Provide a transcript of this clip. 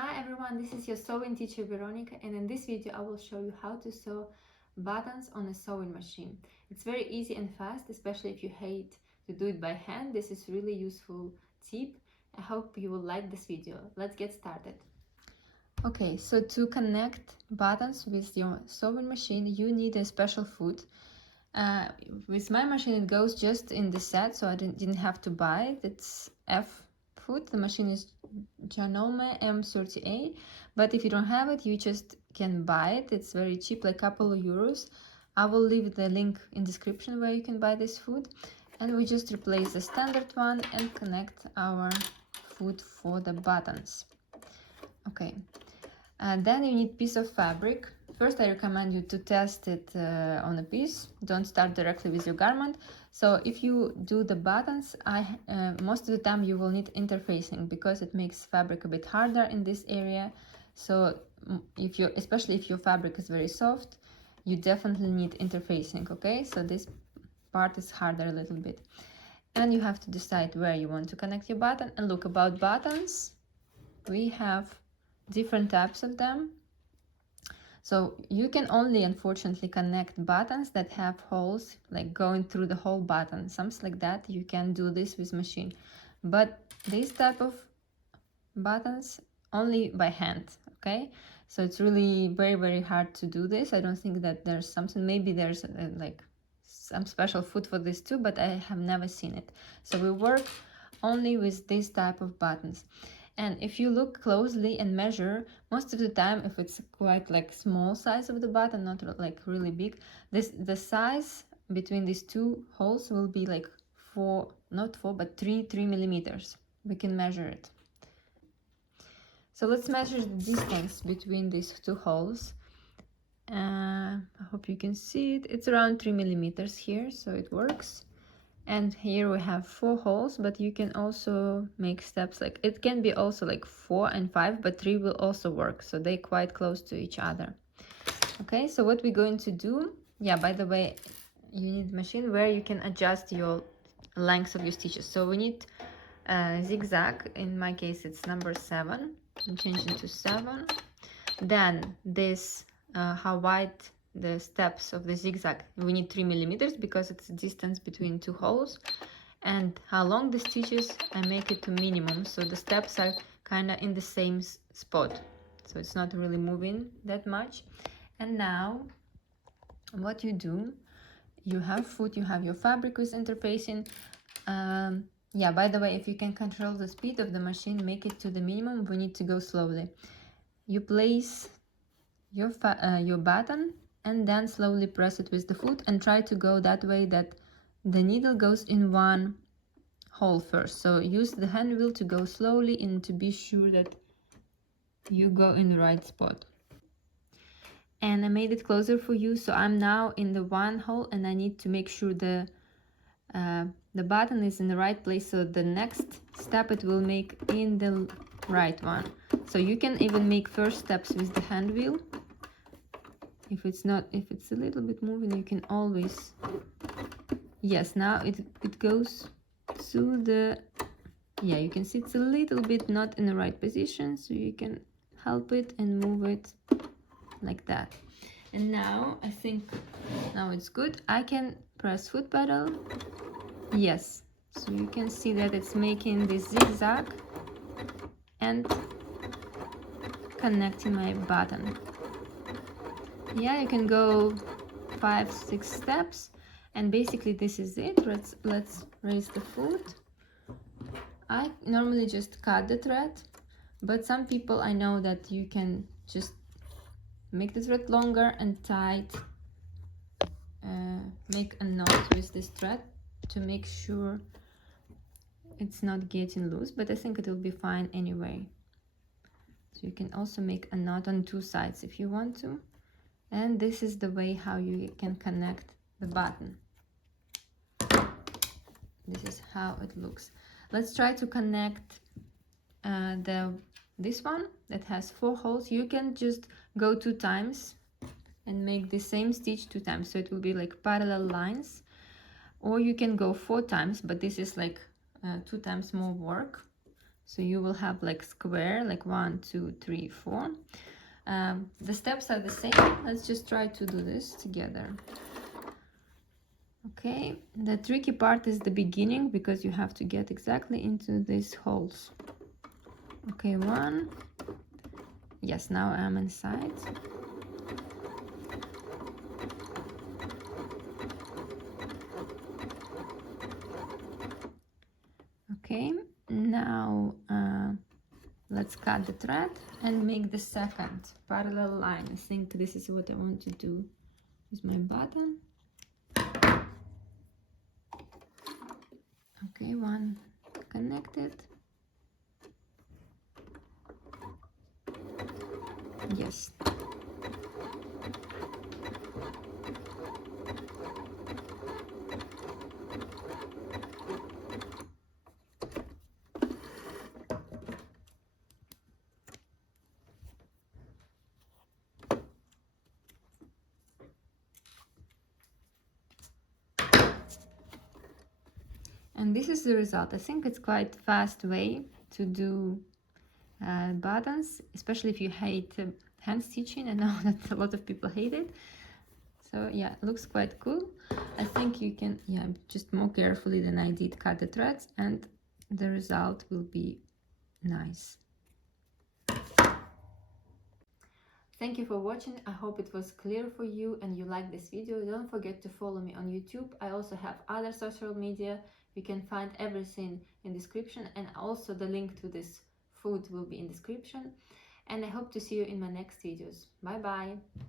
Hi everyone, this is your sewing teacher Veronica, and in this video I will show you how to sew buttons on a sewing machine. It's very easy and fast, especially if you hate to do it by hand. This is really useful tip. I hope you will like this video. Let's get started. Okay, so to connect buttons with your sewing machine, you need a special foot. With my machine it goes just in the set, so I didn't have to buy it. It's F foot. The machine is Janome M38, but if you don't have it, you just can buy it. It's very cheap, like a couple of euros. I will leave the link in description where you can buy this foot. And we just replace the standard one and connect our foot for the buttons. Okay, then you need piece of fabric. First, I recommend you to test it on a piece. Don't start directly with your garment. So if you do the buttons, most of the time you will need interfacing because it makes fabric a bit harder in this area. So especially if your fabric is very soft, you definitely need interfacing, okay? So this part is harder a little bit. And you have to decide where you want to connect your button. And look, about buttons, we have different types of them. So you can only unfortunately connect buttons that have holes, like going through the whole button, something like that. You can do this with machine, but this type of buttons only by hand, okay? So it's really very hard to do this. I don't think that there's something, maybe there's like some special foot for this too, but I have never seen it. So we work only with this type of buttons. And if you look closely and measure, most of the time, if it's quite like small size of the button, not like really big, the size between these two holes will be like 3 millimeters. We can measure it. So let's measure the distance between these two holes. I hope you can see it. It's around 3 millimeters here, so it works. And here we have 4 holes, but you can also make steps like it can be also like 4 and 5, but 3 will also work, so they're quite close to each other. Okay, so what we're going to do, yeah, by the way, you need a machine where you can adjust your length of your stitches. So we need zigzag. In my case it's number 7. I'm changing to 7. Then this how wide the steps of the zigzag, we need 3 millimeters because it's the distance between two holes. And how long the stitches, I make it to minimum, so the steps are kind of in the same spot, so it's not really moving that much. And now what you do, you have foot, you have your fabric with interfacing. Yeah, by the way, if you can control the speed of the machine, make it to the minimum. We need to go slowly. You place your button and then slowly press it with the foot and try to go that way that the needle goes in one hole first. So use the hand wheel to go slowly and to be sure that you go in the right spot. And I made it closer for you, so I'm now in the one hole and I need to make sure the button is in the right place, so the next step it will make in the right one. So you can even make first steps with the hand wheel. If it's a little bit moving, you can always, yes, now it goes to the, yeah, you can see it's a little bit not in the right position, so you can help it and move it like that. And now I think now it's good. I can press foot pedal, yes, so you can see that it's making this zigzag and connecting my button. Yeah, you can go 5-6 steps, and basically this is it. Let's raise the foot. I normally just cut the thread, but some people, I know that you can just make the thread longer and tight, make a knot with this thread to make sure it's not getting loose, but I think it will be fine anyway. So you can also make a knot on 2 sides if you want to. And this is the way how you can connect the button. This is how it looks. Let's try to connect this one that has 4 holes. You can just go 2 times and make the same stitch 2 times, so it will be like parallel lines. Or you can go 4 times, but this is like 2 times more work. So you will have like square, like 1, 2, 3, 4. The steps are the same. Let's just try to do this together. Okay, the tricky part is the beginning, because you have to get exactly into these holes. Okay, 1. Yes, now I'm inside. Okay, now let's cut the thread and make the second parallel line. I think this is what I want to do with my button. Okay, 1 connected. Yes. And this is the result. I think it's quite fast way to do buttons, especially if you hate hand stitching. I know that a lot of people hate it. So yeah, it looks quite cool. I think you can, yeah, just more carefully than I did cut the threads, and the result will be nice. Thank you for watching. I hope it was clear for you and you liked this video. Don't forget to follow me on YouTube. I also have other social media. You can find everything in description, and also the link to this food will be in description. And I hope to see you in my next videos. Bye bye.